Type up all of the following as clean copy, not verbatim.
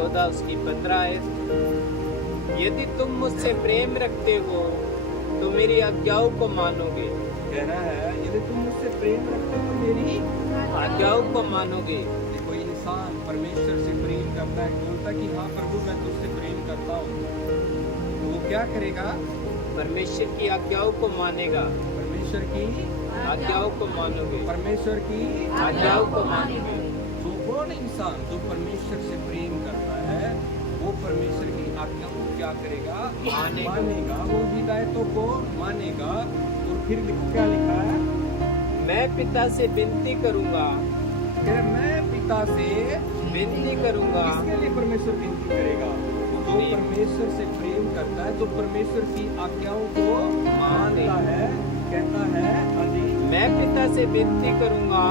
14 उसकी 15 आयत। यदि तुम मुझसे प्रेम रखते हो तो मेरी आज्ञाओं को मानोगे। कह रहा है यदि तुम मुझसे प्रेम रखते हो तो मेरी आज्ञाओं को मानोगे। देखो इंसान परमेश्वर से प्रेम करता है, बोलता कि हाँ प्रभु मैं तुझसे प्रेम करता हूँ, तो वो क्या करेगा? परमेश्वर की आज्ञाओं को मानेगा। परमेश्वर की आज्ञाओं को मानोगे। परमेश्वर की आज्ञाओं को मानोगे। जो कौन इंसान जो परमेश्वर से प्रेम करता है वो परमेश्वर की आज्ञाओं को क्या करेगा? मानेगा। वो हिदायतों को मानेगा। और फिर क्या लिखा है? मैं पिता से विनती करूंगा। मैं पिता से विनती करूंगा। किसके लिए परमेश्वर विनती करेगा? जो परमेश्वर से प्रेम करता है, जो परमेश्वर की आज्ञाओं को मानता है, कहता है अभी मैं पिता से विनती करूंगा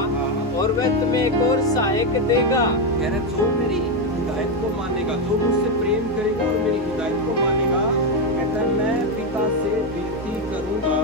और वह तुम्हें एक और सहायक देगा। कह रहे जो मेरी हिदायत को मानेगा, जो मुझसे प्रेम करेगा और मेरी हिदायत को मानेगा, कहता है मैं पिता से विनती करूंगा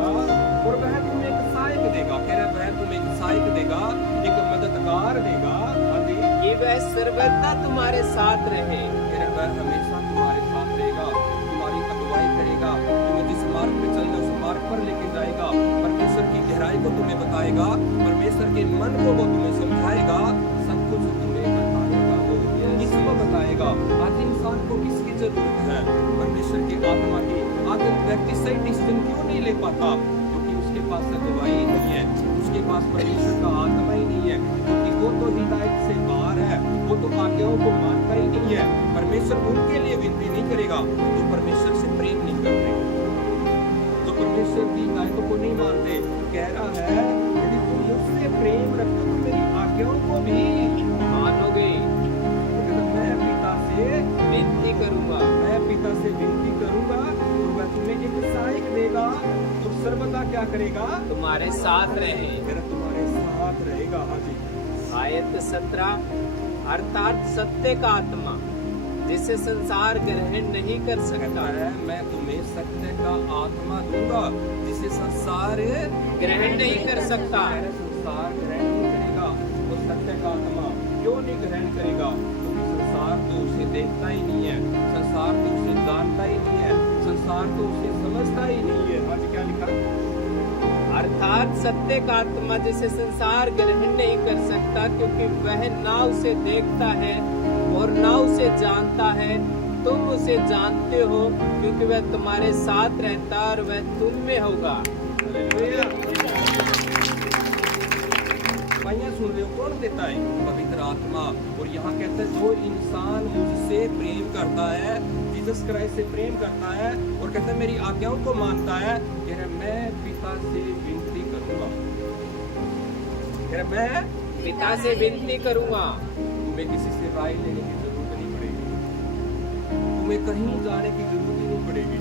और वह तुम्हें एक सहायक देगा। कह रहा वह तुम्हें एक सहायक देगा, एक मददगार देगा अभी कि वह सर्वदा तुम्हारे साथ रहे। कह रहा वह हमेशा तुम्हारे साथ रहेगा, तुम्हारी अगुवाई करेगा, तुम्हें जिस मार्ग पे चलना उस मार्ग पर लेके जाएगा, परमेश्वर की गहराई को तुम्हें बताएगा, परमेश्वर के मन को वो तुम्हें समझाएगा, सब कुछ तुम्हें बताएगा। वो किसको बताएगा? आज इंसान को किसकी जरूरत है? परमेश्वर की आत्मा की। आज व्यक्ति सही डिसीजन क्यों नहीं ले पाता? क्योंकि उसके पास अगुवाई नहीं है, उसके पास परमेश्वर का आत्मा ही नहीं है, क्योंकि वो तो हिदायत से बाहर है, वो तो आज्ञाओं को मानता ही नहीं है। परमेश्वर उनके लिए विनती नहीं करेगा जो परमेश्वर से प्रेम नहीं करते, जो परमेश्वर की हिदायतों को नहीं मानते। कह रहा है यदि तुम मुझसे प्रेम रखते हो तो मेरी आज्ञाओं को भी मानोगे। मैं पिता से विनती करूंगा। मैं पिता से विनती करूंगा और वह तुम्हें एक सहायक देगा तो सर्वदा क्या करेगा? तुम्हारे साथ रहे। मेरा तुम्हारे साथ रहेगा। हाजी आयत 17 अर्थात सत्य का आत्मा जिसे संसार ग्रहण नहीं कर सकता है, मैं तुम्हें सत्य का आत्मा दूंगा जिसे संसार ग्रहण नहीं कर सकता। संसार ग्रहण नहीं करेगा तो सत्य का आत्मा क्यों नहीं ग्रहण करेगा? क्योंकि संसार तो उसे देखता ही नहीं है, संसार तो उसे जानता ही नहीं है, संसार तो उसे समझता ही नहीं है। आज क्या लिखा? अर्थात सत्य का आत्मा जिसे संसार ग्रहण नहीं कर सकता, क्योंकि वह ना उसे देखता है और ना उसे जानता है। तुम उसे जानते हो क्योंकि वह तुम्हारे साथ रहता और वह तुम में होगा। भाइयां सुन रहे हो? कौन देता है? पवित्र आत्मा। और यहाँ कहते हैं जो इंसान मुझसे प्रेम करता है, जीसस क्राइस्ट से प्रेम करता है और कहता है मेरी आज्ञाओं को मानता है, कह रहा मैं पिता से विनती करूंगा। कह रहा मैं पिता से विनती करूंगा। तुम्हें किसी से राय लेने की जरूरत नहीं पड़ेगी, तुम्हें कहीं जाने की जरूरत नहीं पड़ेगी,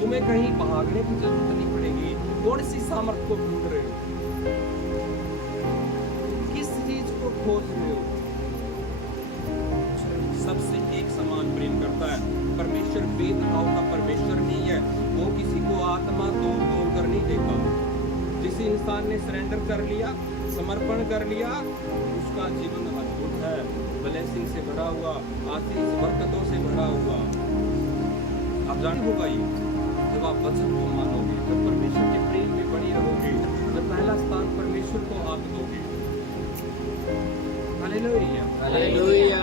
तुम्हें कहीं भागने की जरूरत नहीं पड़ेगी। कौन सी सामर्थ्य को ढूंढ रहे हो? किस चीज को खोज रहे हो? सबसे एक समान प्रेम करता है। परमेश्वर भेदभाव का परमेश्वर नहीं है, वो किसी को आत्मा तोड़ तोड़ कर नहीं देता। जिस इंसान ने सरेंडर कर लिया, समर्पण कर लिया, उसका जीवन अद्भुत है, ब्लेसिंग से भरा हुआ, आशीष बरकतों से भरा हुआ। आप जानते होगा ये जब आप वचन को मानोगे, जब परमेश्वर के प्रेम में बनी रहोगे, जब पहला स्थान परमेश्वर को आप दोगे। हालेलुया। हालेलुया।